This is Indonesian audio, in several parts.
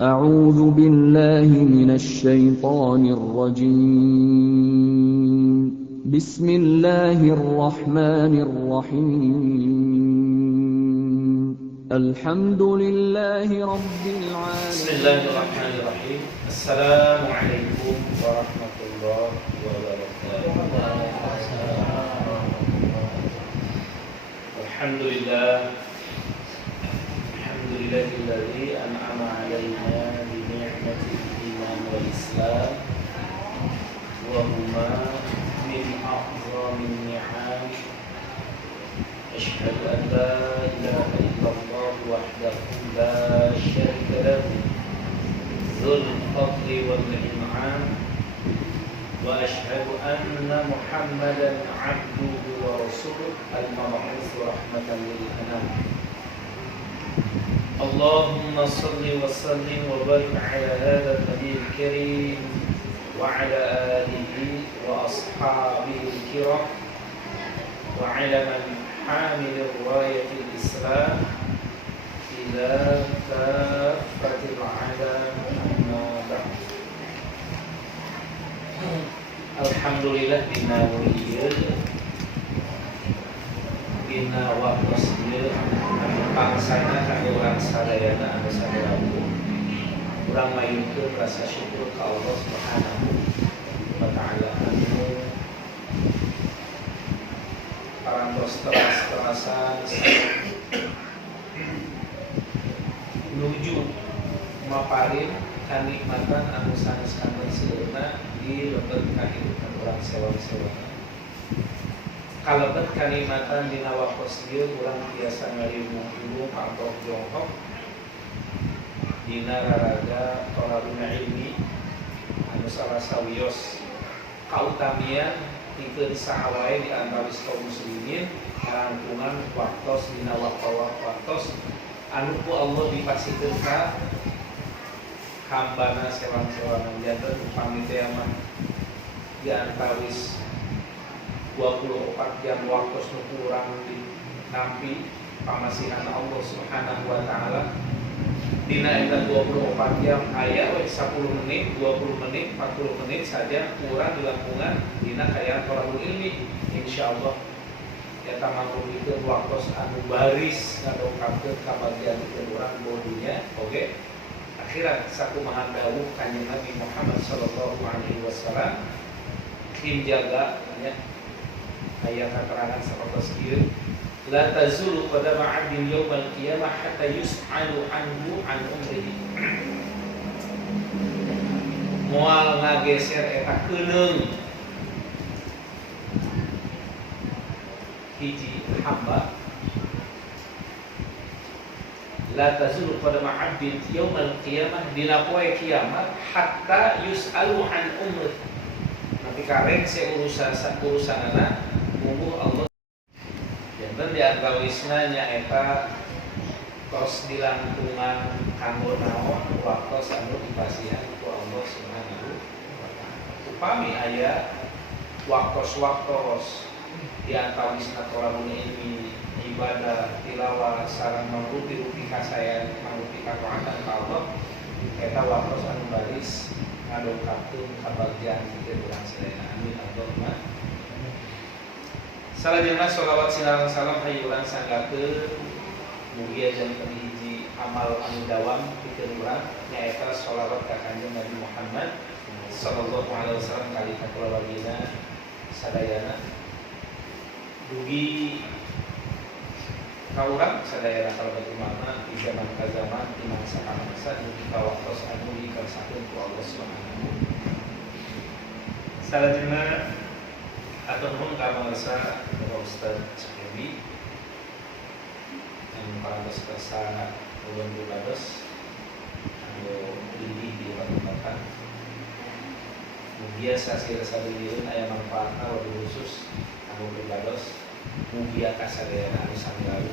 أعوذ بالله من الشيطان الرجيم بسم الله الرحمن الرحيم الحمد لله رب العالمين بسم الله الرحمن الرحيم السلام عليكم ورحمة الله وبركاته الحمد لله الذي أنعم علينا بنعمة الإيمان والإسلام وهما من أعظم النعم أشهد أن لا إله إلا الله وحده لا شريك له ذو الفضل والإنعام وأشهد أن محمدا عبده ورسوله المبعوث رحمة للأنام اللهم صل وسلم وبارك على هذا النبي الكريم وعلى آله وأصحابه الكرام وعلى من حامل راية الإسلام إلى كافة العالم أما بعد. Alhamdulillah dina mulia dina waktu ieu pangsana kangge urang sadayana anu sadayana urang mayungkeun rasa syukur ka Allah Subhanahu wa taala anu parantos teras-terasan nuju maparin kanikmatan anu sanes kangen seueurna di lebet kahirupan urang sewan-sewana. Kalebet kanikmatan dina waktos ieu urang biasa ngaliwung-liwung atau jongkok dina raraga thalabul ilmi anu sarasa wios kautamian pikeun sahawae di antawis kaum muslimin ngarangkungan waktos dina waktos anu ku Allah dipasikeun ka hambana sewan-sewana janten upami teh mah di antawis 24 jam waktu kurang ditampi pamasihan Allah Subhanahu wa taala dina eta 24 jam aya we 10 menit, 20 menit, 40 menit saja kurang dilangkungan dina kaya thalabul ilmi insyaallah eta mangruhikeun waktos anu baris ngadongkapkeun ka bagian urang bodunya oge akhirat sakumaha dawuh kanjeng Nabi Muhammad sallallahu alaihi wasallam tim jaga nya ayat keterangan sahabat ieu la tazulu qadama 'abdin yaumal qiyamah hatta yus'alu anhu an umrihi moal ngageser eta keuneng hiji hamba la tazulu qadama 'abdin yaumal qiyamah dina poe kiamat hatta yus'alu an umrihi tapi kareng urusanana mungguh Allah janten di antawisna nyaeta tos dilangkungan kanggo naon waktos anu dipasihan ku Allah Subhanahu wa taala upami aya waktos di antawisna thalabul ilmi ibadah tilawah sareng mangruti kasayan mangruti kataatan ka Allah eta waktos anu baris ngadongkapkeun kabagjan pikeun urang sadayana amin Allahumma salajengna sholawat sinareng salam hayu urang sanggakeun mugia janten hiji amal anu dawam pikeun urang nyaeta sholawat ka kanjeng Nabi Muhammad sallallahu alaihi wasallam kali kakulawagina sadayana dugi ka urang sadayana kalebet imana di zaman ka zaman di mangsa ka mangsa dugi ka waktos anu dikersakeun ku Allah Subhanahu salajengna atur nuhun ka mangsa Bapak Ustaz Sukebi yang parantos kersa ulun ribados anu lindih di tempat-tempat mugia sasir sadeureun aya manfaatna wabil khusus anu ribados mugia kasadayana anu sanggalu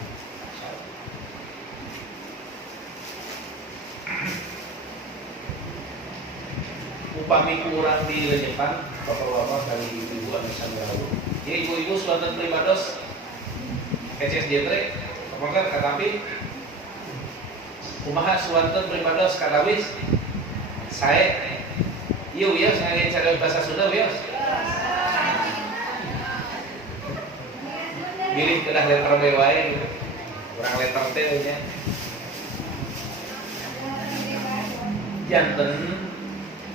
upami kurang di lejepan bapak-bapak kali ibu-ibu anu sanggalu ya ibu-ibu suatu pribados keces jentre apakah tetapi kumaha suwanten primados katawis sae ieu wios ngangge cara bahasa Sunda wios milih kedah letter B wae gitu kurang letter T nya janten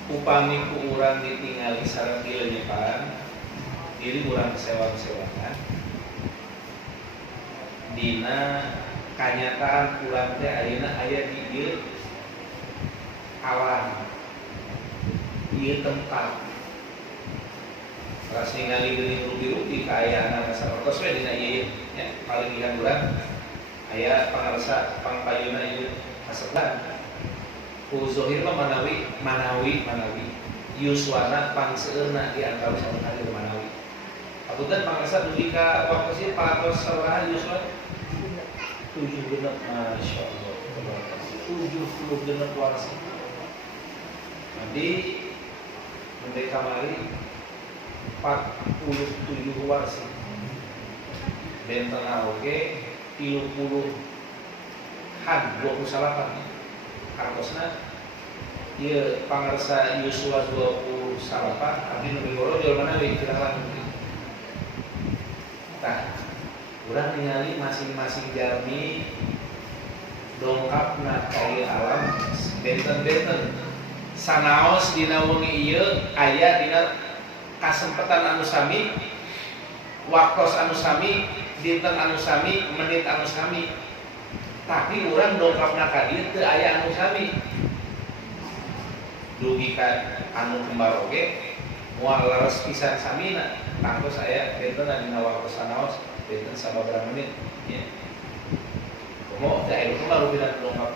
upami ku urang ditingali sareng dileunyepan diri urang sewa-sewaan dina kanyataan urang teh ayeuna aya di ieu alam ieu tempat ras ningali geuning rugi-rugi kaayaan sapertos we dina ieu nya paling ingan urang aya pangarsa pangpayuna ieu kasebat ku zohir mah manawi yuswana pangseueurna di antara sabaraha manawi apunten pangarsa dugi ka waktu sih patos sabaraha yuswa 7 genep masyaallah 70 genep warsi nanti mendek kamari 47 warsi bentena oge 30 han 28 hartosna ieu pangarsa Yusua 28 abdi nu migoro jual mana we kirang langit tah urang ningali masing-masing jalmi dongkapna ka ieu alam benten-benten sanaos dina wengi ieu aya dina kasempatan anu sami waktos anu sami dinten anu sami menit anu sami tapi urang dongkapna ka dieu teu aya anu sami dugi ka anu kembar oge moal leres pisan samina tangtos aya dinten dina waktos sanaos dinten sababaraha menit ya komo teh aya kumaha rupina dongkap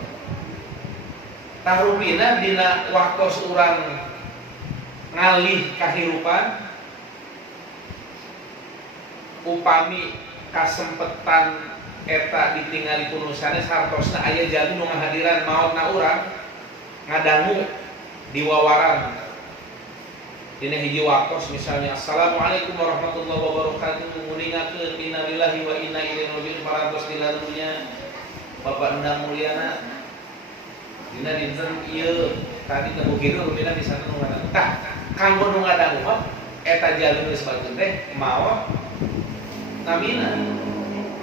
tah rupina dina waktos urang ngalih kahirupan upami kasempetan eta ditingali kunusanes hartosna aya jalmi nu ngahadiran maotna urang ngadangu diwawaran dina hiji waktos misalnya assalamualaikum warahmatullahi wabarakatuh nguningakeun inna lillahi wa inna ilaihi raji'un parantos dilalunya Bapak Endang Mulyana dina dinten ieu tadi teu kieu rupina di sana nu ngadangu tah kanggo nu ngadangu mah eta jalmi geus bageun teh maot namina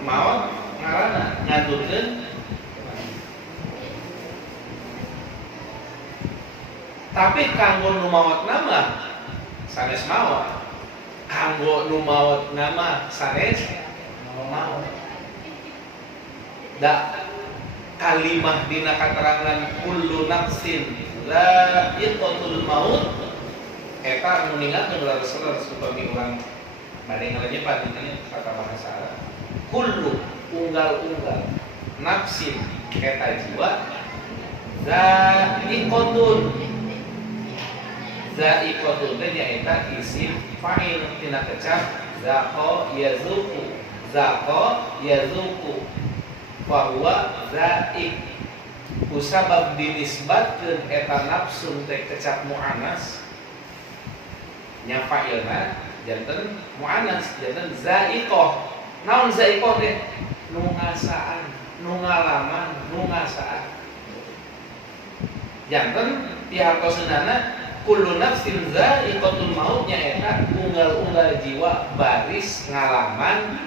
maot ngaranna ngaturkeun tapi kanggo nu maot nama sanes maot kanggo nu maot nama sanes maot da kalimah dina katerangan kullu nafsin dha'iqatul maut eta nu ningatkeun Rasulullah supami urang bade ngalenyepan ditanya kata bahasa Arab kullu unggal-unggal nafsin eta jiwa dha'iqatun teh nyaeta isim fa'il tina kecap zaqa yazuqu wa huwa dha'iq kusabab dinisbatkeun eta nafsun teh kecap muannas nya fa'ilna janten muannas janten zaiqah naon zaiqah teh nu ngasaan nu ngalaman nu ngasaan janten ti hartoseunana kullu nafsin zaiqatul maut nyaeta unggal-unggal jiwa baris ngalaman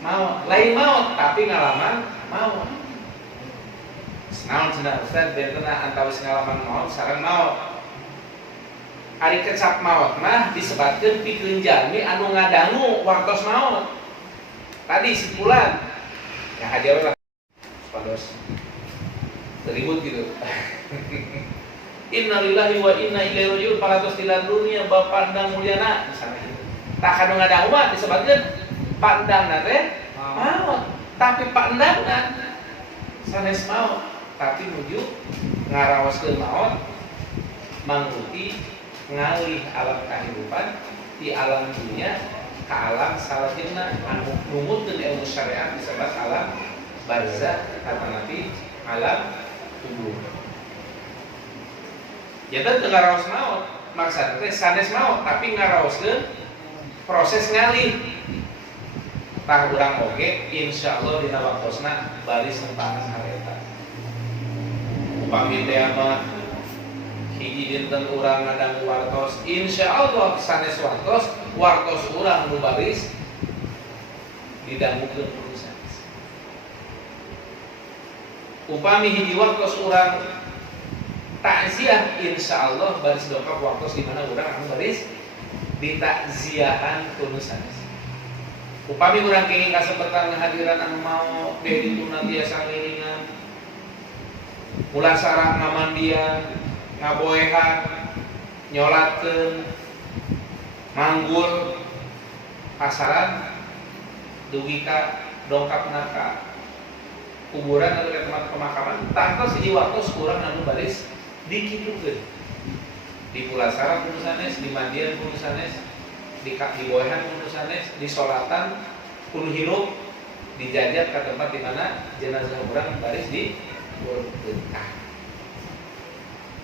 maut lain maut tapi ngalaman maut naon cenah Ustaz bentena antawis ngalaman maut sareng maut ari kecap maut mah disebatkeun pikeun jalmi anu ngadangu waktos maut tadi simpulan ya hajar pados teribut gitu innalillahi wa inna ilaihi raji'un paratos tilan dunia Bapak Endang Mulyana misalnya gitu tak kanu ngadangu mah disebutkeun pandangna teh maut tapi pandangna sanes maut tapi nuju ngaraoskeun maut mangruti ngalih alam kehidupan di alam dunia ke alam salatinna anu numutkeun ilmu syariat disebut alam barzakh kata Nabi alam kubur. Jadi teu ngaraos maot, maksudna teh sanes maot tapi ngaraoskeun proses ngalih. Tah urang oge insyaallah dina waktosna baris nempakan hareta. upami teh mah hiji dinten urang ngadang wartos, insyaallah sanes wartos urang nu baris didangukeun ku sanes. Upami hiji wartos urang takziah, insyaallah baris dongkap wartos di mana urang anu baris ditakziahan ku sanes. Upami urang kenging kasempetan ngahadiran anu mau deui dituna tiasa ngiringan ulah sareng ngamandian, ngaboehan, nyolatkeun, manggul, pasaran, dugi ka dongkapna ka kuburan atau ke tempat pemakaman, tangkal siji waktos kurang anu baris dikidukeun. Di pulasaran kudu sanes, di mandian kudu sanes, di boehan kudu sanes, di solatan kudu hirup, dijajat ke tempat di mana jenazah urang baris di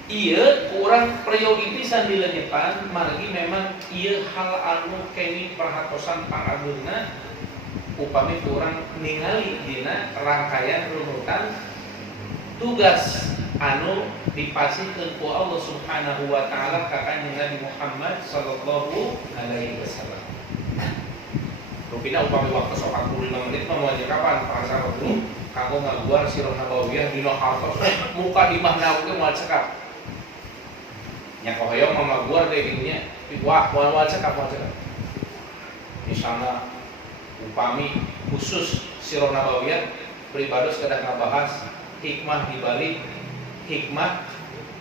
iya kurang priori pisan dilenyepan margi memang iya hal anu kemi perhatosan pangabeuna upami kurang ningali dina rangkaian runutan tugas anu dipasihkeun ku Allah Subhanahu wa taala ka kanjeng Nabi Muhammad sallallahu alaihi wasallam. Rupina upami waktu 45 menit mah moal kapan para sahabat dulu kanggo ngaguar sirah nabawiyah dina hartos muka di mahna ge moal cekap. Nya kohoyong mah ngaguar teh dinya wah moal cekap. Misalna upami khusus sirah nabawiyah pribados kedah ngabahas hikmah dibalik hikmah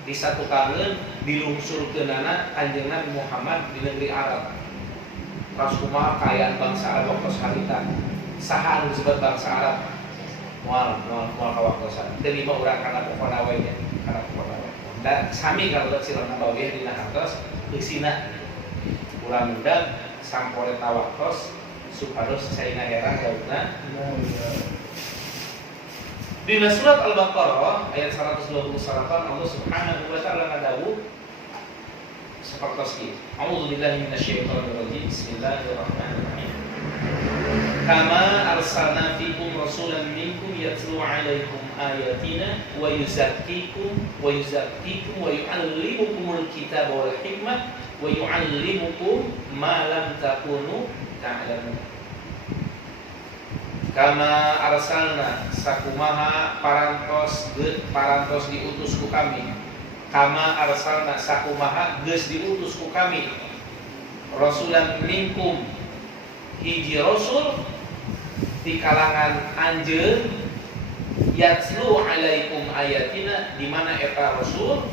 disatukankeun dilungsurkeunana kanjeng Nabi Muhammad di negeri Arab. Terus kumaha kaayaan bangsa Arab waktu harita saha anu disebut bangsa Arab moal kawaktosan teu lima urang kana pokona we nya kana pokona we da sami kalau sirah nabawiyah dina hartos eusina urang undang sampore tawaktos supados caina herang gautna dina surat Al-Baqarah ayat 128 Allah Subhanahu wa taala ngadawuh sapertos kieu a'udzubillahi minasyaitonir rajim bismillahirrahmanirrahim kama arsalna fikum rasulan minkum yatlu 'alaikum ayatina wa yuzakkikum wa yu'allimukumul kitaba wal hikmah wa yu'allimukum ma lam takunu ta'lamun. Kama arsalna sakumaha parantos diutus ku kami. Kama arsalna sakumaha geus diutus ku kami. Rasulan minkum hiji rasul di kalangan anjeun yatslu alaikum ayatina di mana eta rasul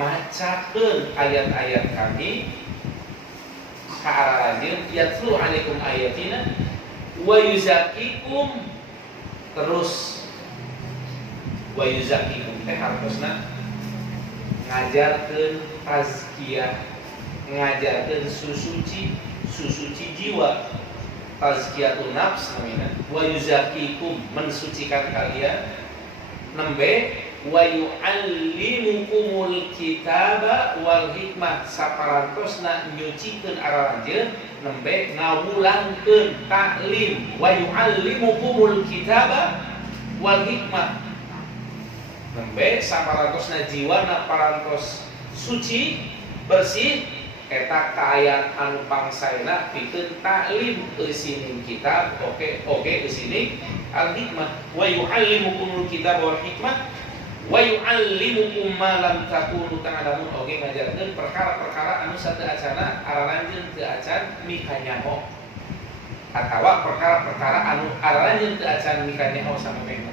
macakeun ayat-ayat kami ka anjeun yatslu alaikum ayatina wa yuzakkikum terus wa yuzakkikum teh hartosna ngajarkeun tazkiyah ngajarkeun susuci jiwa tazkiyatun nafs namina wa yuzakkikum mensucikan kalian nembe wa yu'allimukumul kitaba wal hikmah saparantosna nyucikeun aralanjeun nembe ngawulangkeun taklim wa yu'allimukumul kitaba wal hikmah nembe saparantosna jiwana parantos suci bersih eta kaayaan anu pangsaena pikeun taklim eusining kitab oke eusining al hikmah wa yu'allimukumul kitab wal hikmah wa yu'allimukum ma lam takunu ta'lamun oge ngajarkeun perkara-perkara anu sateu acana araranjeun teu acan mikanyaho atawa perkara-perkara anu araranjeun teu acan mikanyaho samemehna.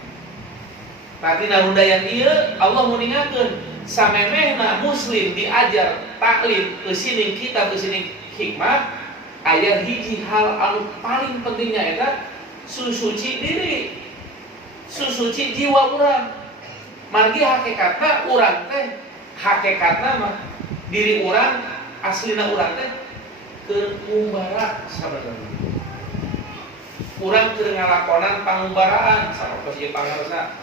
Tina rundayan ieu Allah muningakeun samemehna muslim diajar taklim eusining kitab eusining hikmah aya hiji hal anu paling pentingnya eta susuci diri susuci jiwa urang margi hakikatna urang teh hakikatna mah diri urang aslina urang teh keur ngumbara sabenerna urang keur ngalakonan pangumbaraan sapertos ieu pangarsa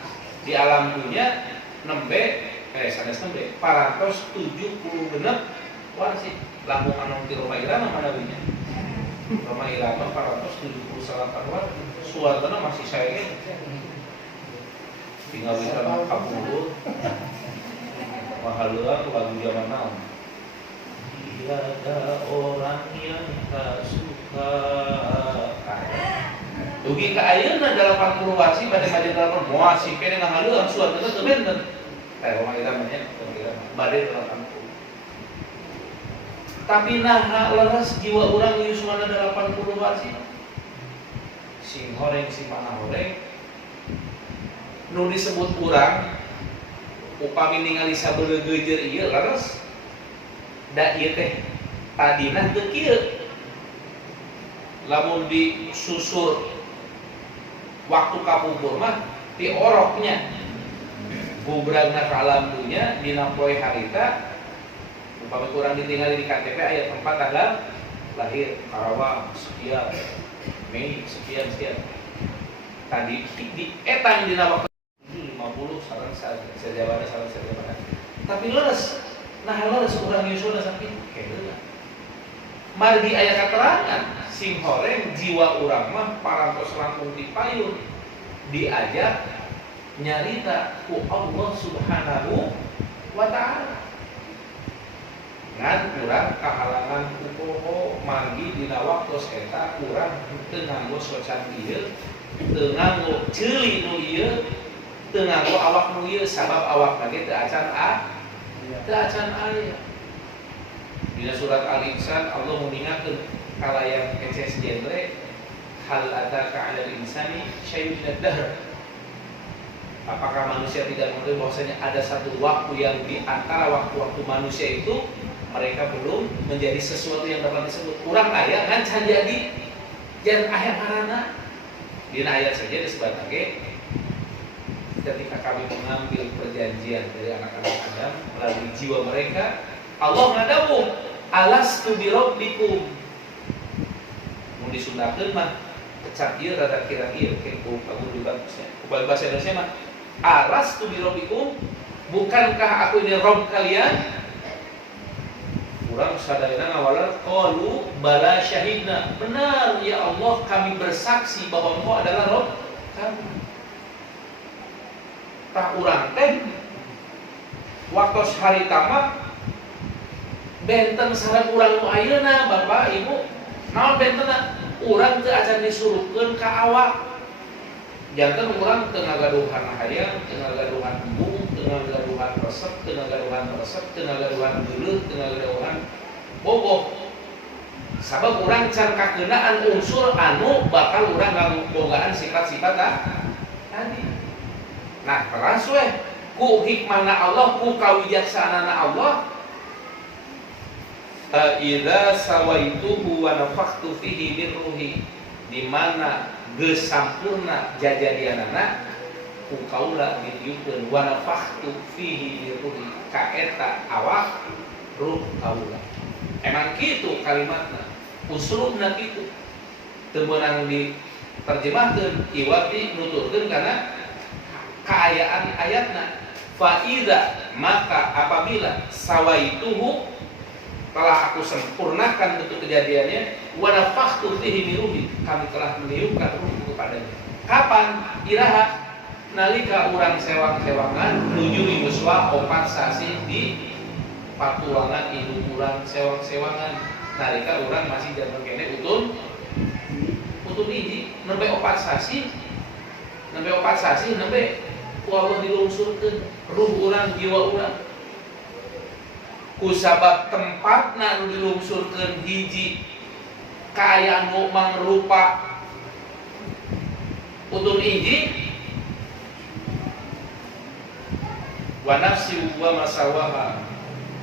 di alam dunia nembe sanes nembe parantos 70 genep warsi lamun anu ti Roma Irama mana winya Roma Irama parantos 78 war suarana masih saya tinggal bisa kabur mahaluan lagu zaman now. Tiada orang yang tak suka. Dugi ka ayeuna 80 wasi pada maju dalam moal sih kene ngahaluan suat itu teu bener. Teh omah kita mah bade 80. Tapi nah leres jiwa orang yuswana 80 wasi. Sing horeng si panah horeng nu disebut urang upami ningali sabeuleu geujeur ieu leres da ieu teh tadina teu kieu lamun disusur waktu kapubur mah ti oroknya bubragna ka alam dunya dina poe harita upami urang ditinggali di KTP aya tempat tanggal lahir Karawang sekian Mei sekian tadi di etan dina waktu 50 sareng sajabana sareng sajabana tapi leres nah leres urang yusuna saking kedeula margi aya katerangan sing horeng jiwa urang mah parantos langkung ti payun diajak nyarita ku Allah Subhanahu wa taala ngan urang kahalangan ku poho margi dina waktos eta urang teu nganggo socan ieu teu nganggo ceuli nu ieu teu nganggo awak nu ieu sabab awak lagi teu acan aya. Dina surat Al-Insan Allah mengingatkeun kalayan keces genre hal ataka 'alal insani syai'un minad dahr. Apakah manusia tidak mengetahui bahwasanya ada satu waktu yang di antara waktu-waktu manusia itu mereka belum menjadi sesuatu yang dapat disebut kurang aya kan can jadi jan aya marana. Dina ayat saja disebut lagi ketika kami mengambil perjanjian dari anak-anak Adam melalui jiwa mereka, Allah ngadawu alastu birabbikum. Mun disundakeun mah kecap ieu rada kira ieu keku kamu juga ubah bahasa Indonesia mah alastu birabbikum, bukankah aku ini Rabb kalian? Urang sadayana ngawalar qalu bala syahidna. Benar ya Allah, kami bersaksi bahwa Engkau adalah Rabb kami. Tah urang teh waktu hari tamat benten sareng urang nu ayeuna Bapak Ibu naon bentena urang teu acan disuruhkeun ka awak janten urang teu ngagaduhan hayang teu ngagaduhan embung teu ngagaduhan resep teu ngagaduhan geuleuh teu ngagaduhan bogoh sabab urang can kakeunaan unsur anu bakal urang nganggogaan sifat-sifat tadi. Nah, teras weh ku hikmahna Allah, ku kawijaksanana Allah. Idza sawaituhu wa nafakhtu fihi min ruhi, di mana geus sampurna jajadianana ku kaula ditiupkeun wa nafakhtu fihi min ruhi ka eta awak ruh kaula. Emang kitu kalimatna, usulubna kitu. Teu meunang diterjemahkeun iwati nuturkeun kana keayaan ayatna faida maka apabila sawaituhu telah aku sempurnakan bentuk kejadiannya wa nafakhtu fihi min ruhi kami telah meniupkan ruhku kepadanya. Kapan? Iraha nalika urang sewang-sewangan nuju yuswa 4 sasi di patuangan induk urang sewang-sewangan nalika urang masih jaman kene utun hiji nembe 4 sasi nembe ku Allah dilungsurkeun ruh urang jiwa urang ku sabab tempatna nu dilungsurkeun hiji kaayaan nu mangrupa utun hiji wa nafsi wa masawaha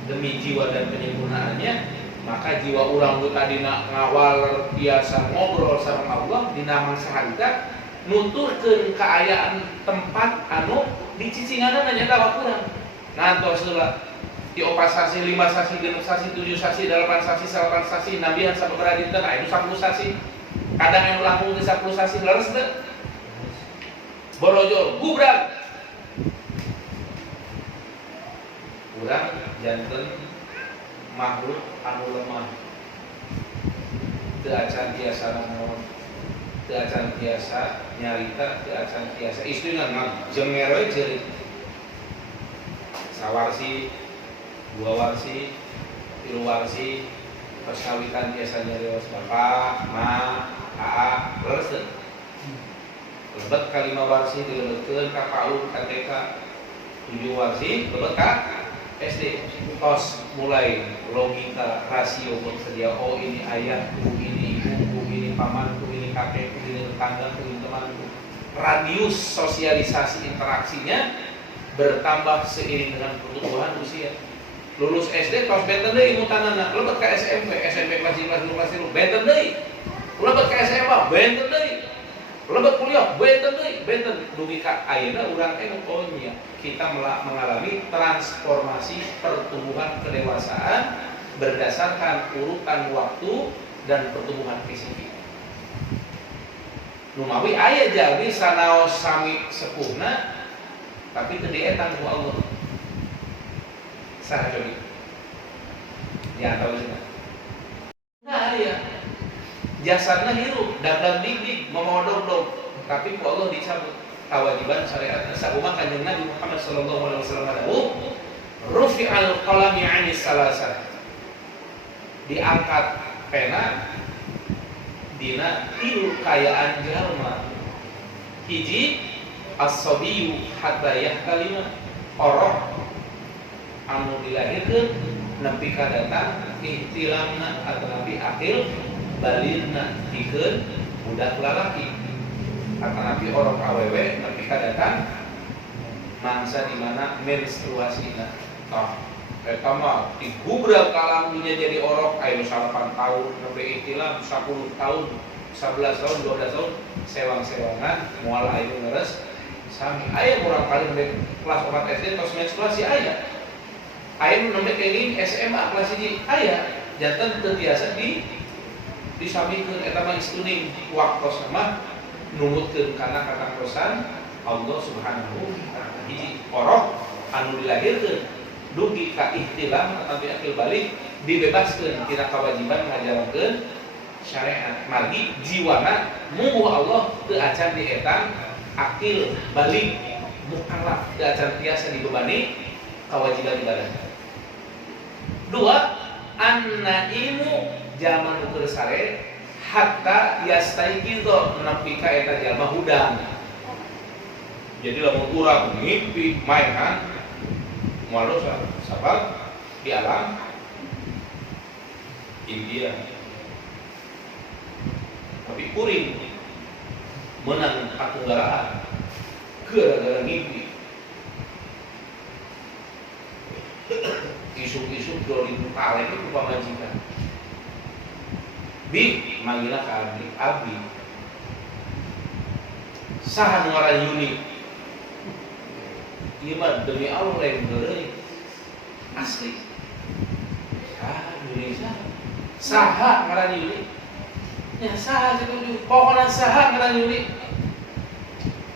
demi jiwa dan penyempurnaannya maka jiwa urang nu tadina ngawal biasa ngobrol sareng Allah dina mangsa harita nuturkeun keayaan tempat anu dicicinganna nyaeta awak urang. Ngantos heula di 4 sasi, 5 sasi, 6 sasi, 7 sasi, 8 sasi, 8 sasi, nabihan sababaraha dinten aya 10 sasi. Kadang anu langkung di 10 sasi leres teu? Borojol, bubrag. Urang janten makhluk anu lemah. Teu acan biasana naon. teu acan tiasa nyarita, teu acan tiasa istri ngan jenger we ceurik. Sawarsi, dua warsi, tilu warsi, pas kawitan tiasa nyarios bapak, ma, aa, leres teu? Lebet ka 5 warsi dilebetkeun ka PAUD, ka TK. 7 warsi lebet ka SD. Tos mulai logika rasio bersedia, oh ini ayahku, ini ibuku, ini pamanku, ini kakekku, ini tetanggaku, ini temanku. Radius sosialisasi interaksinya bertambah seiring dengan pertumbuhan usia. Lulus SD tos benten deui mutanana, lebet ka SMP kelas 11 kelas 3 benten deui. Lebet ka SMA benten deui. Lebet kuliah benten deui, benten dugi ka ayeuna urang teh oh nya kita mengalami transformasi pertumbuhan kedewasaan berdasarkan urutan waktu dan pertumbuhan fisik. Numawi aya jadi sanaos sami sepuhna tapi teu dietan ku Allah. Saha cobi? Ya tahu sih. Nah aya. Jasadna hirup, dandan dik-dik, momodog-dog, tapi ku Allah dicabut kewajiban syariatna. Sakumaha kanjeng Nabi Muhammad sallallahu alaihi wasallam dawuh, rufi'al qalami 'anis salasah. Diangkat pena dina 3 kayaan jalma. Hiji as-sabiyyu hatta yahtalima, oroh anu dilahirkeun nepi ka datang ihtilamna atau nepi akil balirna pikeun budak lalaki atau nabi orang awewe nepi ka datang mangsa di mana menstruasina. Eta mah digubrak ka alam dunia jadi orok aya 8 tahun nepi ihtilam 10 tahun 11 tahun 12 tahun sewang-sewangan moal aya ngeres sami aya urang paling kelas 4 SD tos menstruasi aya nembe kenging SMA kelas 1 aya janten teu biasa disamikeun eta mah istuning waktos mah numutkeun kana katangtosan Allah Subhanahu wa taala. Hiji oroh anu dilahirkeun dugi ka ihtilam ataupun akil balik dibebaskeun tina kewajiban ngajalankeun syariat. Margi jiwana mungguh Allah teu acan dietan akil balik mukallaf teu acan tiasa dibebani kewajiban ibadah. 2 an-naimu jalma nu keur sare hatta yastaiqizo nepi ka eta jalma hudang. Jadi lamun urang ngimpi main kan moal dosa sabab di alam India. Tapi kuring menang katunggalaan gara-gara ngimpi. Isuk-isuk 2000 kali itu pamajikan. Bi manggilna ka abdi. Saha nu ngaran Yuni? Ieu mah demi Allah lain deui. Asli. Yuni saha ngaran Yuni? Ya saha setuju. Pokona saha ngaran Yuni?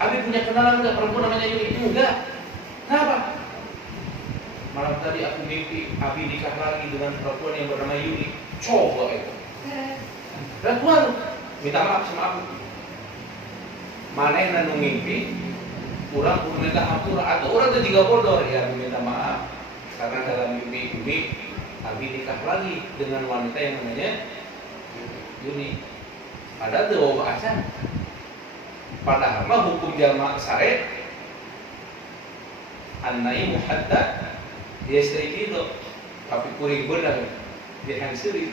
Abi punya kenalan enggak perempuan namanya Yuni? Enggak. Kenapa? Malam tadi aku mimpi Abi nikah lagi dengan perempuan yang bernama Yuni. Coba itu. Dan Tuhan minta maaf sama aku. Manehna nu ngimpi, urang kudu minta hampura atau urang teh jiga bodor ya minta maaf karena dalam mimpi ini Abi nikah lagi dengan wanita yang namanya Yuni. Padahal teu bawa acan. Padahal mah hukum jalma sare an-naimu hatta yastaiqizo, tapi kuring beunang dihanseurin.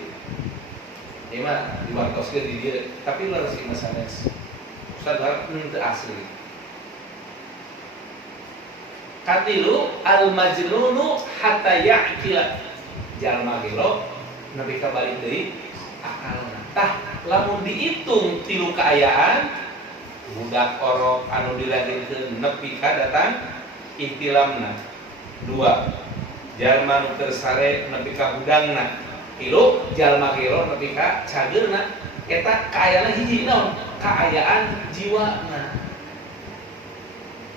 Ieu mah diwartoskeun di dieu, tapi leres ieu sanes. Ustaz harap teu asli. Katilu al-majnunu hatta ya'qila. Jalma gelo nepi ka balik deui akalna. Tah lamun diitung tilu kaayaan budak orok anu dilahirkeun nepi ka datang ihtilamna. 2 jalma nu keur sare nepi ka hudangna. 3 jalma gelo nepi ka cageurna. Eta kaayana hiji naon? Kaayaan jiwana.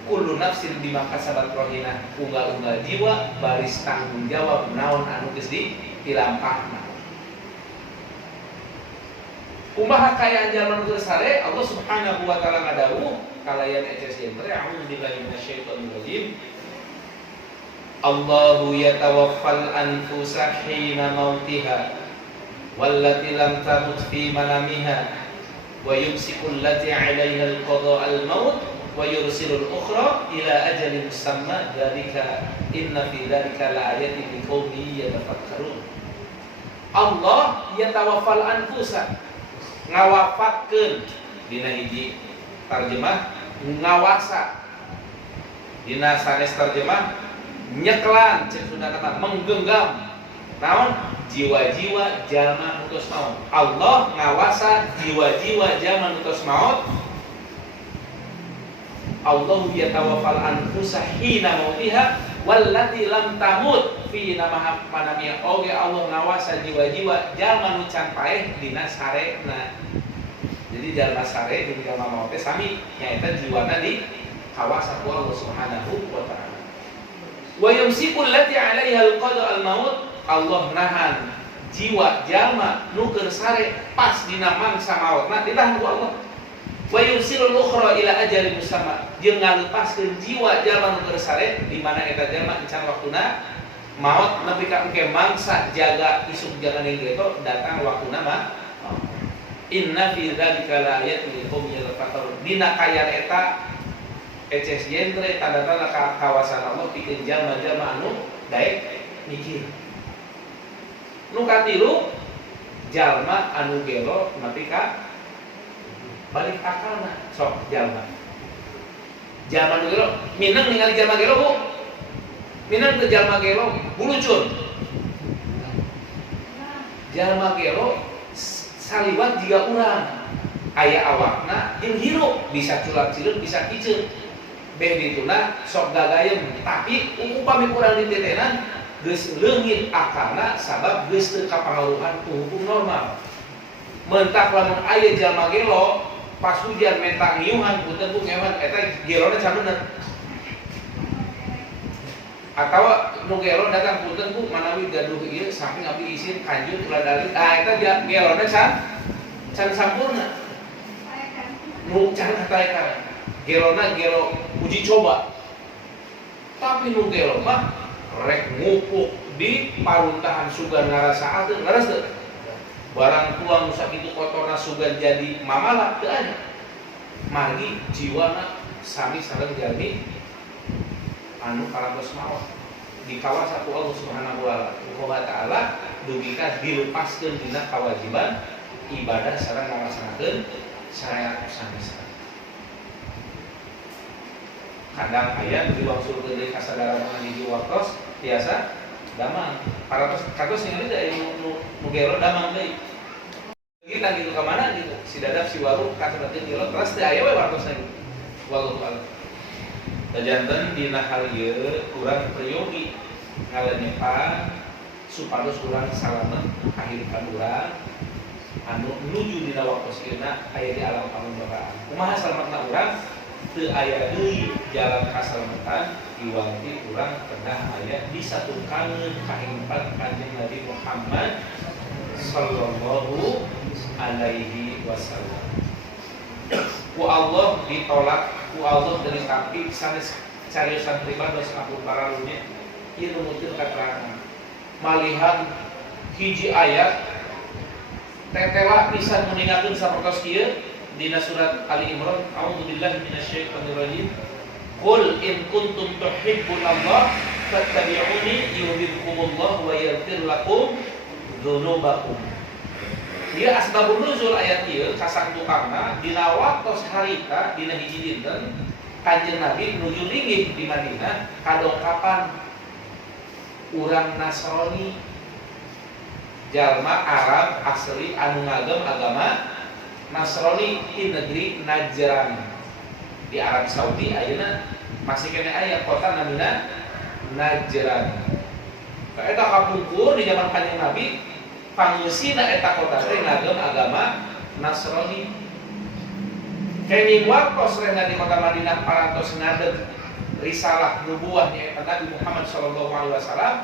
Kullu nafsin bima kasabat rahina. Unggal-unggal jiwa baris tanggung jawab naon anu geus dilampahna. Kumaha kayaan jalma nu sare Allah Subhanahu wa taala ngadawuh kalayan eces jentre a'udzubillahi minasyaitonir rajim. Allahu yatawaffal anfusa hina mautiha wallati lam tamut fi manamiha wa yumsiku allati 'alaiha al-qada al-maut wa yursilul ukhra ila ajalin musamma dzalika inna fi dzalika laayatin liqaumin yatafakkarun. Allah yatawaffal anfusa ngawafatkeun dina hiji tarjemah ngawasa, dina sanes tarjemah nyeklan cek Sunda kata menggenggam naon jiwa-jiwa jalma nu tos maot. Allah ngawasa jiwa-jiwa jalma nu tos maot. Allahu yatawaffal anfusa hina mautiha wallati lam tamut fi manamiha. Oge Allah ngawasa jiwa-jiwa jalma nu can paeh dina sarena. Jadi jalma sare jeung jalma maot teh sami nyaeta jiwana di kawasa ku Allah Subhanahu wa taala. Wa yumsiku allati 'alaiha al-qada al-maut. Allah nahan jiwa jalma nu keur sare pas dina mangsa maotna ditahan ku Allah. Wa yursilul ukhra ila ajalin musamma. Jeung ngalepaskeun jiwa jalma nu keur sare di mana eta jalma encan waktuna maot nepi ka engke mangsa jaga isuk jaga ninggeto datang waktuna mah. Inna fi dzalika laayatin liqaumin yatafakkarun. Dina kayan eta eces jentre tanda-tanda kawasan Allah pikeun jalma-jalma anu daek mikir. Nu katilu jalma anu gelo nepi ka balik akalna sok jalma. Jalma anu gelo mineng ningali jalma gelo Bu. Mineng ke jalma gelo bulucun. Jalma gelo saliwat jiga urang. Aya awakna jeung hirup bisa culak-cileuk bisa kiceuk. Beh dituna sok gagayem tapi upami kurang ditetenan geus leungit akalna sabab geus teu kapangaruhan ku hukum normal. Mentak lamun aya jalma gelo pas hujan mentak ngiuhan punten ku ngewan eta gelona can bener. Atawa nu gelo datang punten ku manawi gaduh ieu samping abdi isin kanjut ulah dalil. Eta gelona can sampurna. Nu can kataekan gelona gelo uji coba. Tapi nu gelo mah rek ngupuk di paruntahan sugan ngarasa teu ngaras teu. Barang tuang nu sakitu kotorna sugan jadi mamala teu aya. Margi jiwana sami sareng jalmi anu kalatos maot. Dikawasa ku Allah Subhanahu wa taala dugika dilepaskeun dina kawajiban ibadah sareng ngalaksanakeun syariat sanes. Kadang aya diwangsulkeun deui kasadaran hiji waktos tiasa damang. Katos ningali teh nu gelo damang deui. Kita gitu ka mana gitu. Si dadap si waru kasebatkeun gelo terus teh aya we wartosna. Wallahu a'lam. Dajanten dina hal ieu urang priyogi ngalenyepan supados urang salamet kahirupan urang anu nuju dina waktos ieu aya di alam pamujabaan. Kumaha salametna urang? Teu aya deui jalan kasalamatan diwanti urang pernah aya disatukankeun kahirupan Kanjeng Nabi Muhammad sallallahu alaihi wasallam. Ku Allah ditolak, ku Allah dari tapi sanes cariosan pribados ampun paralunya ieu numutkeun katerangan. Malihan hiji ayat tetela pisan meningakeun sapertos kieu dina surat Ali Imran, a'udzubillahi minasyaitonir rajim. Qul in kuntum tuhibbunallaha fattabi'uni yuhibbukumullah wa yaghfir lakum dzunubakum. Ieu asbabun nuzul ayat ieu kasangtukangna dina waktos harita dina hiji dinten Kanjeng Nabi nuju linggih di Madinah kadongkapan urang Nasrani jalma Arab asli anu ngagem agama Nasrani di negeri Najran di Arab Saudi ayeuna masih kene aya kota namina Najran. Eta kapungkur di zaman Kanjeng Nabi pangusina eta kota teh ngagem agama Nasrani. Kenging waktos rena di kota Madinah parantos ngadeg risalah nubuwah nyaeta Nabi Muhammad sallallahu alaihi wasallam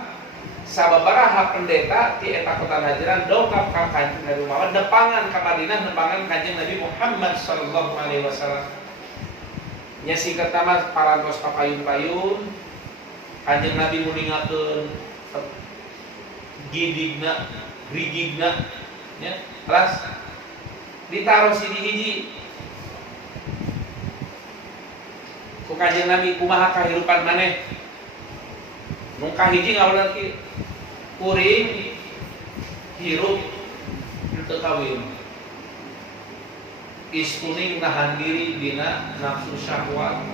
sababaraha pendeta ti eta kota Najran dongkap ka Kanjeng Nabi Muhammad nepangan ka Madinah nepangan Kanjeng Nabi Muhammad sallallahu alaihi wasallam. Nya singkat nama parantos papayun-payun Kanjeng Nabi muningakeun gidigna rigigna nya ras ditaruh si hiji ku Kanjeng Nabi kumaha kahirupan maneh nu kahiji ngawulan ki kuring hirup teu kawin istuning nahan diri dina nafsu syahwat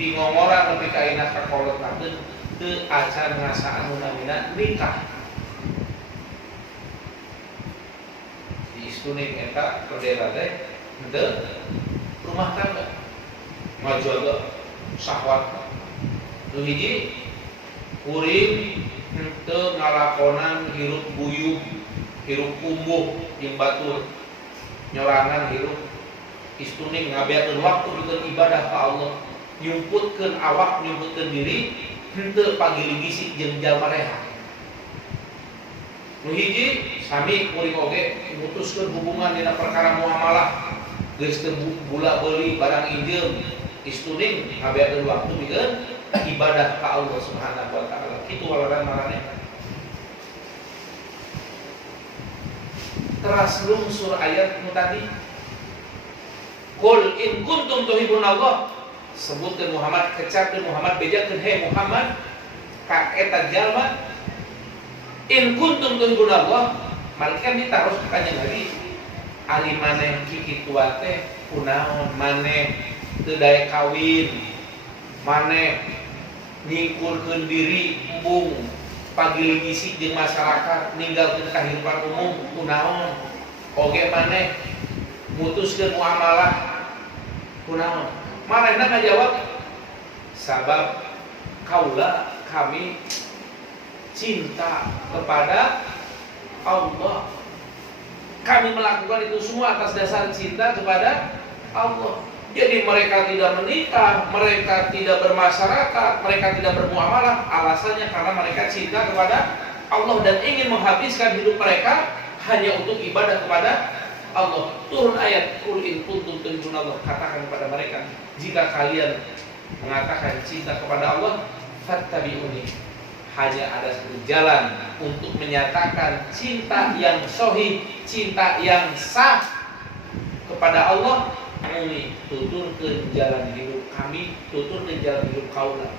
di ngomora nepi ka ina kakolotakeun teu acan ngasaan namina nikah di istuning eta perdera teh teu rumah tangga majaga syahwat nu hiji kuring teu ngalakonan hirup buyuh hirup kumbuh jeung batur nyorangan hirup istuning ngabeakeun waktu pikeun ibadah ka Allah nyumputkeun awak nyumputkeun diri henteu pagiligisi jeung jalma reha nu hiji sami kuring oge mutuskeun hubungan dina perkara muamalah geus teu bula beuli barang injeum istuning ngabeakeun waktu pikeun ibadah ka Allah Subhanahu wa taala. Itu walaran marane. Teras lungsur ayat nu tadi. Qul in kuntum tuhibbunallah. Sebutkeun Muhammad, kecapkeun Muhammad, bejakeun he Muhammad ka eta jalma in kuntum tuhibbunallah. Mari kan ditaruh ka Kanjeng Nabi. Ari maneh kikitu teh kunaon maneh teu daek kawin maneh nyingkurkeun diri embung pagiligisi jeung masyarakat ninggalkeun kahirupan umum kunaon oge maneh mutuskeun muamalah kunaon manehna ngajawab sabab kaula kami cinta kepada Allah kami melakukan itu semua atas dasar cinta kepada Allah. Jadi mereka tidak menikah, mereka tidak bermasyarakat, mereka tidak bermuamalah, alasannya karena mereka cinta kepada Allah dan ingin menghabiskan hidup mereka hanya untuk ibadah kepada Allah. Turun ayat qul in kuntum tuhibbunallah, katakan kepada mereka jika kalian mengatakan cinta kepada Allah fattabi'uni, hanya ada satu jalan untuk menyatakan cinta yang sahih, cinta yang sah kepada Allah. Kami tutur ke jalan hidup kami, tutur ke jalan hidup kaula.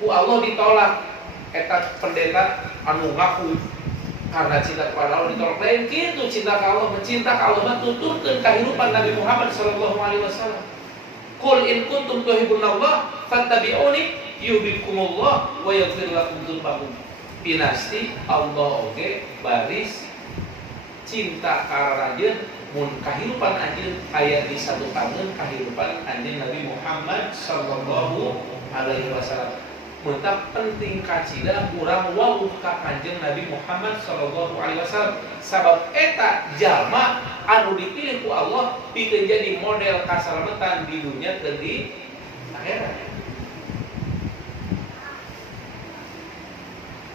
Ku Allah ditolak, eta pendeta anu ngaku karena cinta kepada Allah ditolak. Lain kitu cinta ka Allah, mencinta ka Allah mah tuturkeun kahirupan Nabi Muhammad sallallahu alaihi wasallam. Qul in kuntum tuhibbunallah fattabi'uni yuhibbukumullah wa yaghfir lakum dzunubakum. Pinasti Allah oge baris cinta ka rajeun mun kahirupan anjeun aya di satu tangan kahirupan anjeun Nabi Muhammad sallallahu alaihi wasallam. Mun tak penting kacida urang wauh ka Kanjeng Nabi Muhammad sallallahu alaihi wasallam sabab eta jalma anu dipilih ku Allah pikeun jadi model kasalamatan di dunia teu di akhirat.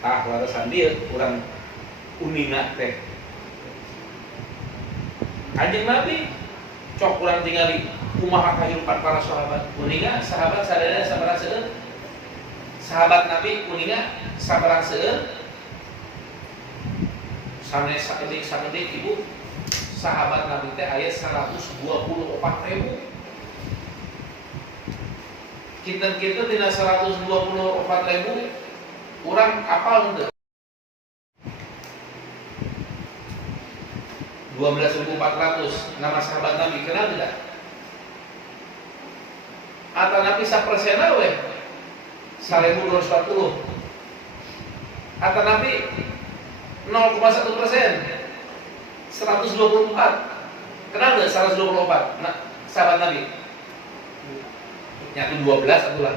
Warasan dieu urang unina teh Kanjeng Nabi cok urang tingali kumaha kahirupan para sahabat. Kuninga sahabat sadaya sabaraha seueur? Sahabat Nabi kuninga sabaraha seueur? Sanes sakedik ibu. Sahabat Nabi teh aya 124.000. Kinten-kinten dina 124.000 urang apal henteu? 12.400 nama sahabat Nabi kenal tidak? Atau Nabi sapersena we 1.240. Atau Nabi 0,1%, 124. Kenal nggak 124? Nah, sahabat Nabi. Nyatu 12 atulah.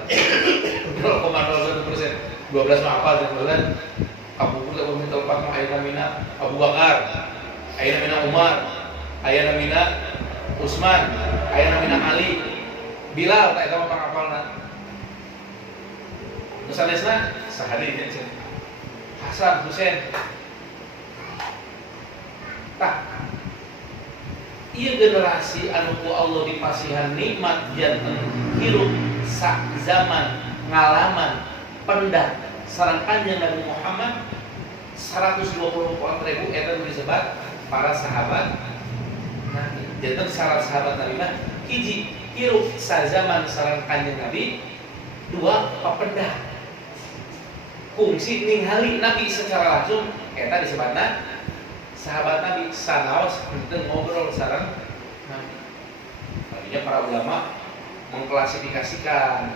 0,01%. 12 mah apa dan Abu Bakar meminta lepas mah ayat namina Abu Bakar, ayat namina Umar, ayat namina Utsman, ayat namina Ali, Bilal tak eta mah pangapalna. sanesna sahadi cenah Hasan Husain tah ieu generasi anu ku Allah dipasihan nikmat janten hirup sak zaman ngalaman pendat sareng Kanjeng Nabi Muhammad 124.000 eta disebut para sahabat Nabi. Janten sahabat Nabi mah hiji hirup sazaman sareng Kanjeng Nabi, dua papendah kungsi ningali Nabi secara langsung eta disebutna sahabat Nabi sanaos henteu ngobrol sareng Nabi. Tadinya para ulama mengklasifikasikan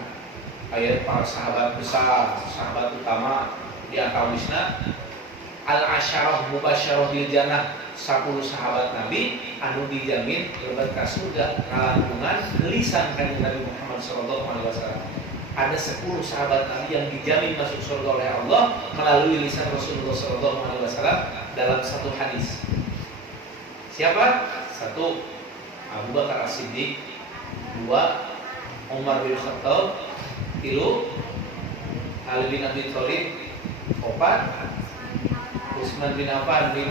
ayat para sahabat besar, sahabat utama di antawisna al-asyarah mubasyarah bil jannah 10 sahabat Nabi anu dijamin lebat ka surga ngalantungan lisan Kanjeng Nabi Muhammad sallallahu alaihi wasallam. Ada 10 sahabat Nabi yang dijamin masuk surga oleh Allah melalui lisan Rasulullah sallallahu alaihi wasallam dalam satu hadis. Siapa? 1 Abu Bakar As-Siddiq, 2 Umar bin Khattab, 3 Ali bin Abi Thalib, 4 Utsman bin Affan, 5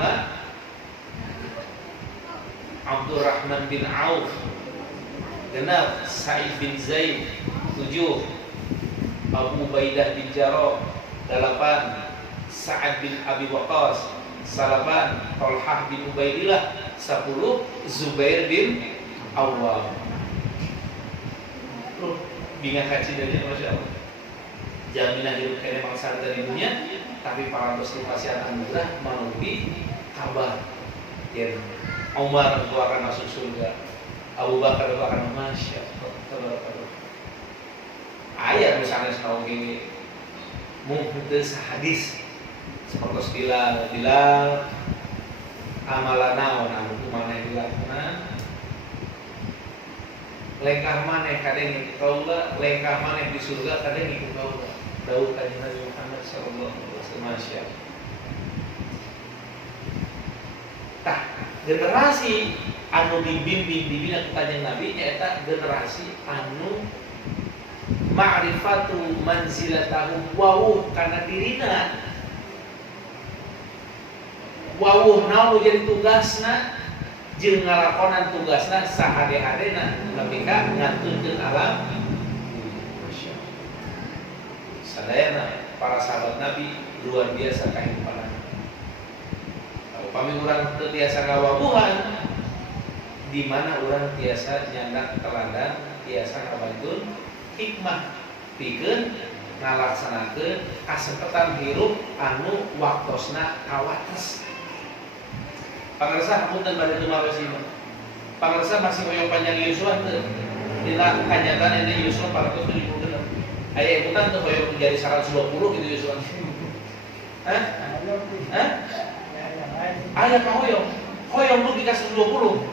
Abdurrahman bin Auf, 6 Sa'id bin Zaid, 7 Abu Ubaidah bin Jarrah, 8 Sa'ad bin Abi Waqqas, 9 Talhah bin Ubaidillah, 10 Zubair bin Awwam. Bingung kaji dari Masya Allah. Jaminan hidup kene bangsa dari dunia, tapi para pasien anugerah melalui kabar yang Umar itu akan masuk surga, Abu Bakar itu akan Masya Allah. Ayat misalnya setahu gini mungkin hadis seperti Bilal amalana anu kumaneh dilakukan lengkah maneh kadang ngikut kaula, lengkah maneh di surga kadang ngikut kaula. Daud Kanjeng Nabi Muhammad sallallahu alaihi wasallam. Masya Allah. Tah, generasi anu dibimbing dibina ku Kanjeng Nabi nyaeta generasi anu ma'rifatu manzilatahu wawuh kana dirina. Wawuh naon jadi tugasna jeung ngalakonan tugasna sahade-hadena nepi ka ngaturkeun alam. Masya Allah. Sadayana para sahabat Nabi luar biasa kahidupan. Upami urang teu tiasa ngawawuhan di mana urang tiasa nyandak teladan, tiasa ngabantu hikmah pikeun ngalaksanakeun kasempetan hirup anu waktosna kawates. Pangresa punten bade teu mawe sih. Pangresa masih hoyong panjang Yusuf teu. Dina kanyataan ini Yusuf 476. Aya ikutan teu hoyong jadi 120 gitu Yusuf. Hah? Hah? Aya ka hoyong. Hoyong tuh dikasih 20.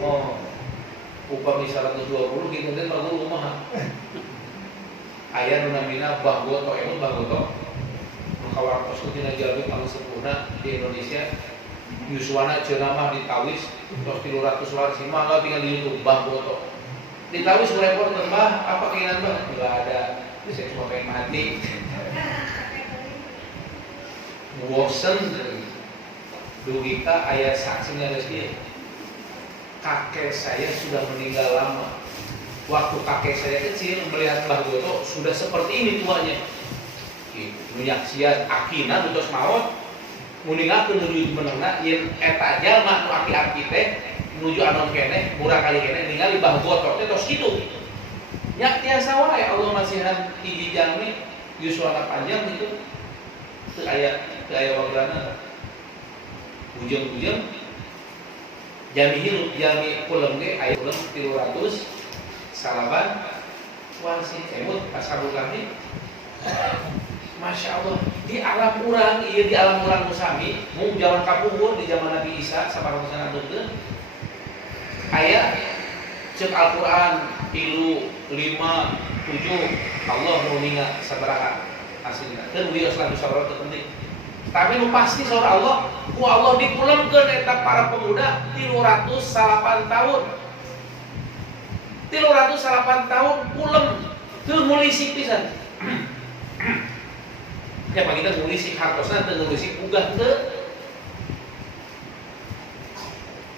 Oh. Upami 120 gitu teh bagus kumaha. Aya nu namina Bahgoto, emang Bahgoto. Kawartos ku tina jalmi anu sempurna di Indonesia. Yuswana ceunah di Tawis, terus 300 waris mah tinggal di YouTube Bahgoto. Di Tawis report Mbah, apa keinginan Mbah? Enggak ada. Saya cuma pengen mati. Bosen dugi ka aya saksinya geus kieu. Kakek saya sudah meninggal lama. Waktu kakek saya kecil melihat Mbah Goto sudah seperti ini tuanya. Menyaksian akina utos maot muningakeun nuju menengna yen eta jalma nu aki-aki teh nuju anon keneh murah kali keneh ningali Mbah Goto teh tos kitu. Nya tiasa wae Allah masihan hiji jalmi yuswana panjang gitu. Teu aya wagrana. Ujung-ujung jami hirup jami kulem ge aya kulem 300 salaban warsi emut ashabul kahfi. Masya Allah di alam urang ieu di alam urang musami mung zaman kapungkur di zaman Nabi Isa sabarang sanadeukeun aya ceuk Al-Qur'an 3, 5, 7 Allah nu ninga sabaraha aslina teu wios lagu sabaraha teu penting tapi nu pasti saur Allah ku Allah dikulemkeun eta para pemuda 308 tahun 308 308 tahun ulem teu ngulisik pisan. Ya kita ngulisik hartosna teu ngulisik ugah teu.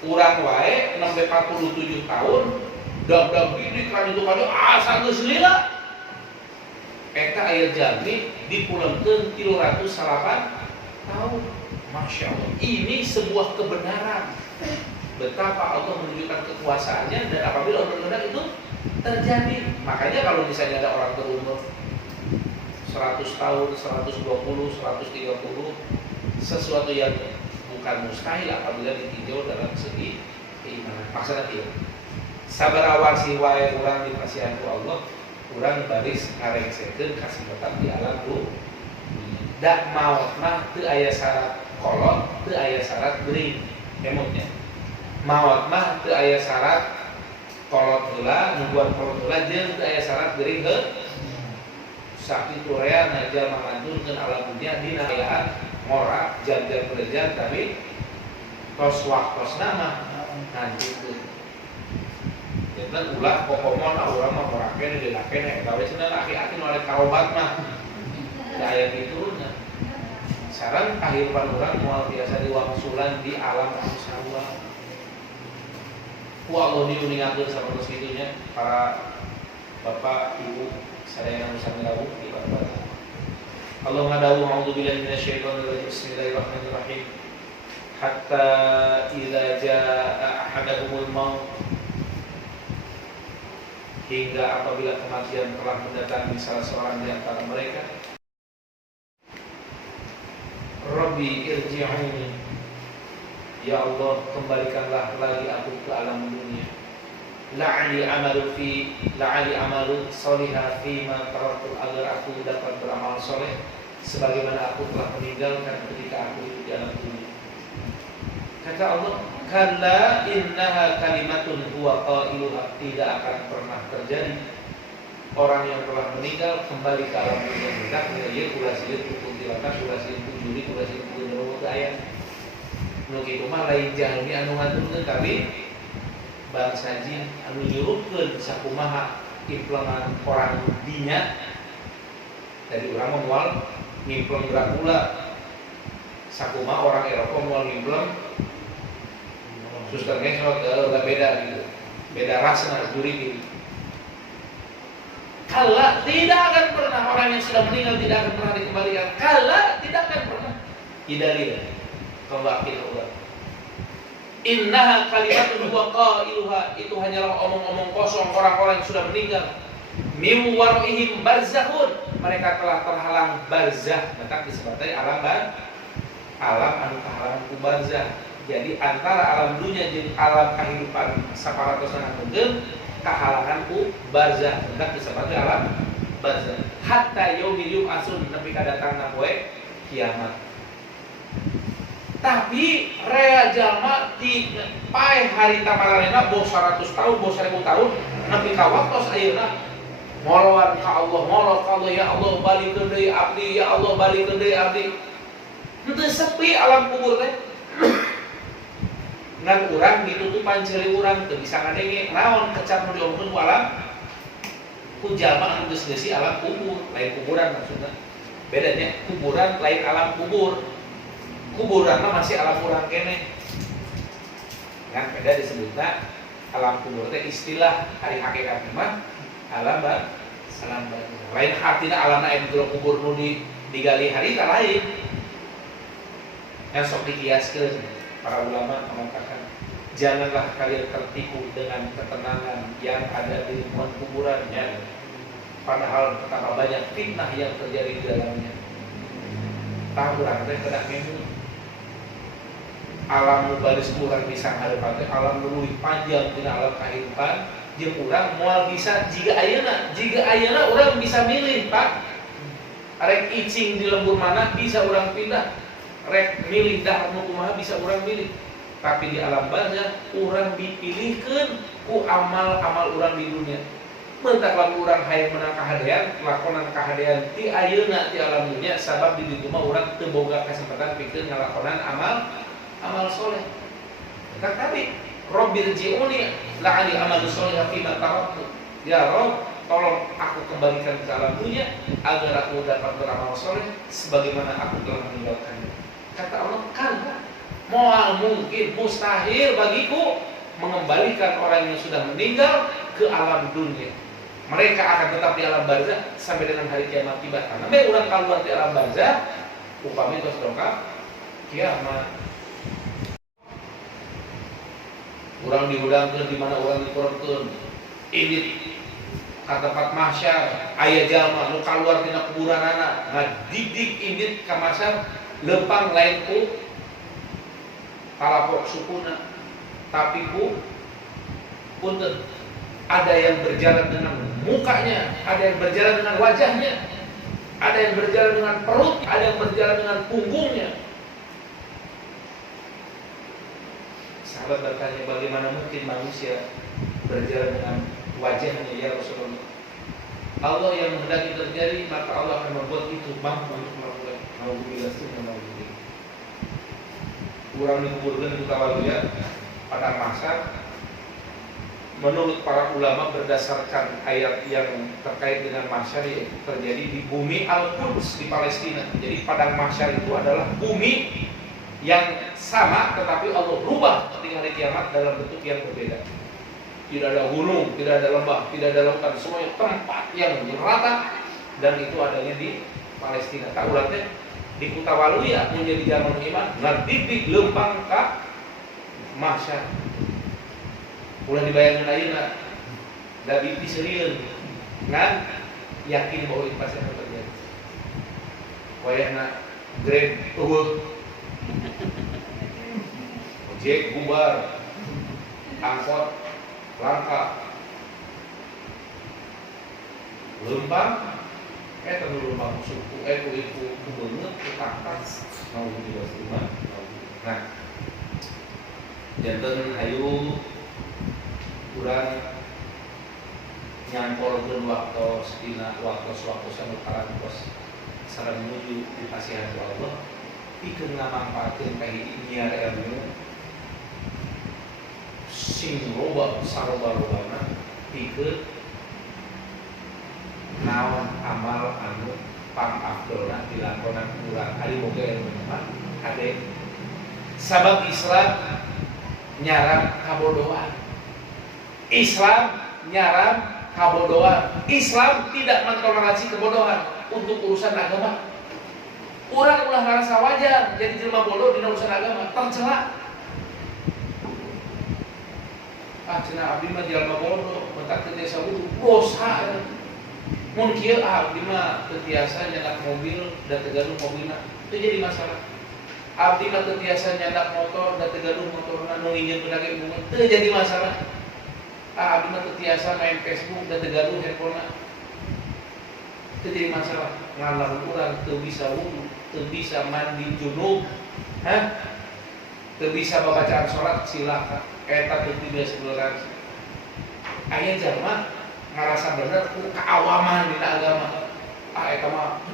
Urang wae 47 tahun dag-dag gini kan itu kan asa geus lila. Eta aya jalmi dipulengkeun 308 tahun. Masya Allah, ini sebuah kebenaran. Betapa Allah menunjukkan kekuasaannya dan apabila Allah berkehendak itu terjadi. Makanya kalau misalnya ada orang berumur 100 tahun, 120, 130, sesuatu yang bukan mustahil apabila ditinjau dalam segi keimanan. Maksudnya itu sabaraha si wae urang dikasihan ku Allah, urang baris ngarengsekeun kasempatan di alam dunia. Da maot mah teu aya syarat kolot, teu aya syarat geuring emotnya. Maot mah teu aya syarat kolot heula, nubuan kolot heula jeung teu aya syarat geuring heuh. Sakitu rea najal mangantunkeun alam dunia dina ayaan ngora jam-jam kerja tapi tos waktosna mah ngantikeun. Jantan ulah pokomon urang mah morakeun dilakeun gawe cenah aki-aki nu arek kaobat mah. Da aya kituruna. Sareng kahirupan urang moal biasa diwangsulan di alam sarua. Ku Allah diuningakeun sapertos kitunya para bapak ibu sadayana nu sami rawuh di baraha. Allah ngadawu a'udzubillahi minasyaitonir rajim. Bismillahirrahmanirrahim. Hatta idza jaa ahadahumul maut, hingga apabila kematian telah mendatangi salah seorang di antara mereka, Rabbi irji'uni, ya Allah kembalikanlah lagi aku ke alam dunia. La'ali amalu solihah fima taraktu, agar aku dapat beramal soleh sebagaimana aku telah meninggalkan ketika aku di alam dunia. Kata Allah, kalla innaha kalimatun huwa qailuha, tidak akan pernah terjadi orang yang telah meninggal kembali ke alam dunia. Hendak dia kurasieu kuntilanak, kurasieu kujuri, kurasieu kudu ayat. Nu kitu mah lain jalmi anu ngaturkeun tapi bangsa jin anu nyuruhkeun sakumaha implemen orang dinya. Jadi urang mah moal ngimplem Dracula, sakumaha orang Eropa moal ngimplem suster ngesot, udah beda gitu, beda rasna juri gitu. Kala tidak akan pernah orang yang sudah meninggal tidak akan pernah dikembalikan. Kala tidak akan pernah. Idalil kawakil Allah. Innaha kalimatun huwa qailuha, itu hanyalah omong-omong kosong orang-orang yang sudah meninggal. Min warihim barzakhun, mereka telah terhalang barzah, maka disebutnya alam anu kahalangan ku barzah. Jadi antara alam dunia jeung alam kehidupan saparatosna mungkin kahalangan ku barzah, hendak disebutnya alam barzah. Hatta yaumil yub'atsun, nepi ka datangna poe kiamat. Tapi rea jalma ti pae harita mararena bos 100 tahun, bos 1000 tahun, nepi ka waktos ayeuna moloan ka Allah, molot ka Allah, ya Allah balikeun deui abdi, ya Allah balikeun deui abdi. Henteu sepi alam kubur teh. Ngan urang ditutupan ceri urang teu bisa ngadenge naon kecap nu diomongkeun ku alam ku jalma anu geus ngeusi alam kubur, lain kuburan maksudna. Bedanya kuburan lain alam kubur. Kuburan mah masih alam urang keneh. Kan beda disebutna alam kubur teh istilah hari hakikat mah alam barzah. Lain artina alamna aya di kubur nu digali harita lain. Yang sok dikiaskeun para ulama mengatakan, janganlah kalian tertipu dengan ketenangan yang ada di lingkungan kuburannya, padahal betapa banyak fitnah yang terjadi di dalamnya. Tahu urang teh kena memu alam nu baris urang bisa ngadepan teh alam nu leuwih panjang dina alam kehidupan jeung urang moal bisa jiga ayeuna urang bisa milih Pak. Arek icing di lembur mana bisa urang pindah. Rek milih dahar nu kumaha bisa urang milih. Tapi di alam barzah urang dipilihkeun ku amal-amal urang di dunia. Mentak lamun urang hayang menang kahadean, lakonan kahadean ti ayeuna ti alam dunia sabab di ditu mah urang teu boga kasempatan pikeun ngalakonan amal soleh. Tetapi Rabbil ji'uni la'ali amalu sholihan fima taraktu. Ya Rabb, tolong aku kembalikan ke alam dunia agar aku dapat beramal soleh sebagaimana aku telah meninggalkannya. Kata Allah, kan moal mungkin mustahil bagiku mengembalikan orang yang sudah meninggal ke alam dunia. Mereka akan tetap di alam barzah sampai dengan hari kiamat tiba. Karena orang keluar di alam barzah, upami terus dongkap kiamat. Orang diudangkan di mana orang dikurangkan. Ini ke tempat mahsyar, aya jalma nu kaluar tina kuburan anak, ngadidik indit ka mahsyar lempang lain ku palapok sukuna, tapi ku punten ada yang berjalan dengan mukanya, ada yang berjalan dengan wajahnya, ada yang berjalan dengan perut, ada yang berjalan dengan punggungnya. Sahabat bertanya, bagaimana mungkin manusia berjalan dengan wajahnya ya Rasulullah? Allah yang menghendaki terjadi, maka Allah akan membuat itu mampu untuk melakukan. Alhamdulillah, alhamdulillah. Kurang dikuburkan itu tawaluya pada masa. Menurut para ulama berdasarkan ayat yang terkait dengan mahsyar yaitu terjadi di bumi Al-Quds di Palestina. Jadi padang mahsyar itu adalah bumi yang sama tetapi Allah rubah ketika hari kiamat dalam bentuk yang berbeda. Tidak ada gunung, tidak ada lembah, tidak ada lautan, semuanya tempat yang merata dan itu adanya di Palestina. Tak ulatnya di Kutawaluya menjadi zaman iman ngadibik lempang ka mahsyar. Ulah dibayangkan ayeuna da diserieun ngan yakin bahwa itu pasti akan terjadi. Wayahna Grab eueuh. Ojek bubar. Angkot langka. Lempang eta nu lempang suku ku beungeut ku takas mau dibahas. Nah, janten ayu kurang nyampolkeun waktu sedina waktu sanu karantos sareng menuju di pasihan Allah pikeun ngamanfaatkeun ka nyiar ilmu sing loba saroba-robana pikeun naon amal anu pangafdolna dilakonan urang ari boga ilmu mah ade sabab Islam nyarang kabodohan. Islam nyaran kabodohan. Islam tidak mentoleransi kebodohan untuk urusan agama. Orang ulah rasa wajar jadi jelema bodoh di urusan agama, tercela. Cenah abdi mah jelema bodoh, mentak teu tiasa wudu, dosa. Mun kieu abdi mah teu tiasa nyandak mobil da teu gaduh mobilna, itu jadi masalah. Abdi mah teu tiasa nyandak motor da teu gaduh motorna nu nginjeun pedage bunga, teu jadi masalah. Abdi mah tiasa main Facebook dan tegaduh handphonena. Itu jadi masalah. Ngalar urang teu bisa wudu, teu bisa mandi junub, teu bisa babacaan salat silakan. Eta teu biasa toleransi. Aya jalma ngarasa bener ku kaawaman dina agama. Eta mah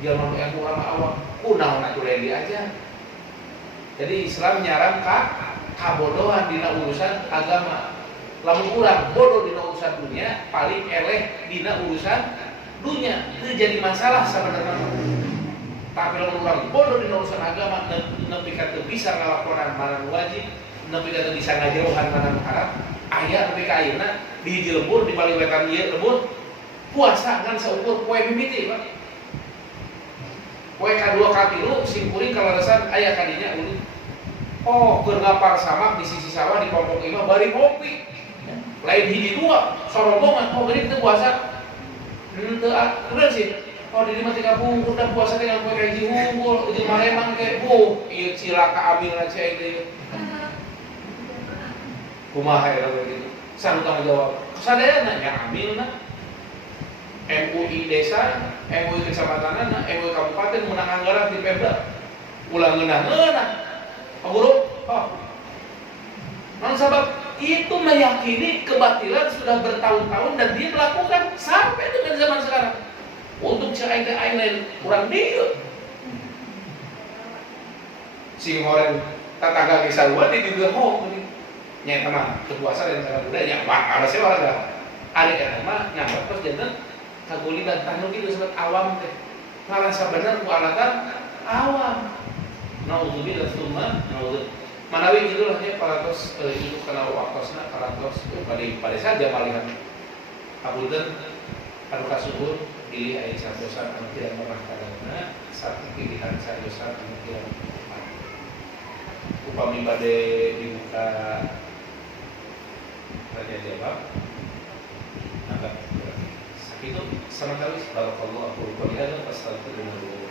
jalma nu ulama awam, kunaon atuh lain diajar. Jadi Islam nyaran kabodohan dina urusan agama. Lamun urang bodoh dina urusan dunia, paling eleh dina urusan dunia. Itu jadi masalah sebenarnya. Tapi lamun urang bodoh dina urusan agama, nepi ka teu bisa ngalakonan mana wajib, nepi ka teu bisa ngajauhan mana haram, aya nepi ka ayeuna di hiji lembur di bali wetan ieu lembur puasa ngan saukur poe mimiti, Pak. Poe kadua katilu simkuring kalalesan aya kadinya ulit. Oh, keur ngapar samak di sisi sawah di kelompok imah bari kopi. Lain hiji dua, sorombongan, oh gini kita puasa bener sih, oh di lima tiga bungkus dan puasa dengan kue kayak hiji unggul, hiji maremang kayak iya cilaka ambil aja itu kumaha ya gitu, sang tanggung jawab kesadaran ya ambil nah MUI desa, MUI kecamatan, MUI kabupaten menang anggaran di Pemda ulang ngenah paguru, non sabab itu meyakini kebatilan sudah bertahun-tahun dan dia melakukan sampai dengan zaman sekarang. Untuk cerai lain kurang dia. Sing orang tetangga kisah dia juga nya teman kepuasa dan cara budaya bakal sih warga ari eta mah nyamper terus janten kaguliban tanu kitu sebut awam teh ngarasa bener ku alatan awam naudzubillah tsumma naudzubillah manawi kitu lah nya paratos itu kana wakosna paratos pada saja malihan apunten anu kasuhun pilih aya sadosa anu tidak pernah kadangna satu pilihan sadosa anu tidak upami bade dibuka Raja Jawab agak sakit itu sama kali barakallahu alaihi wa sallam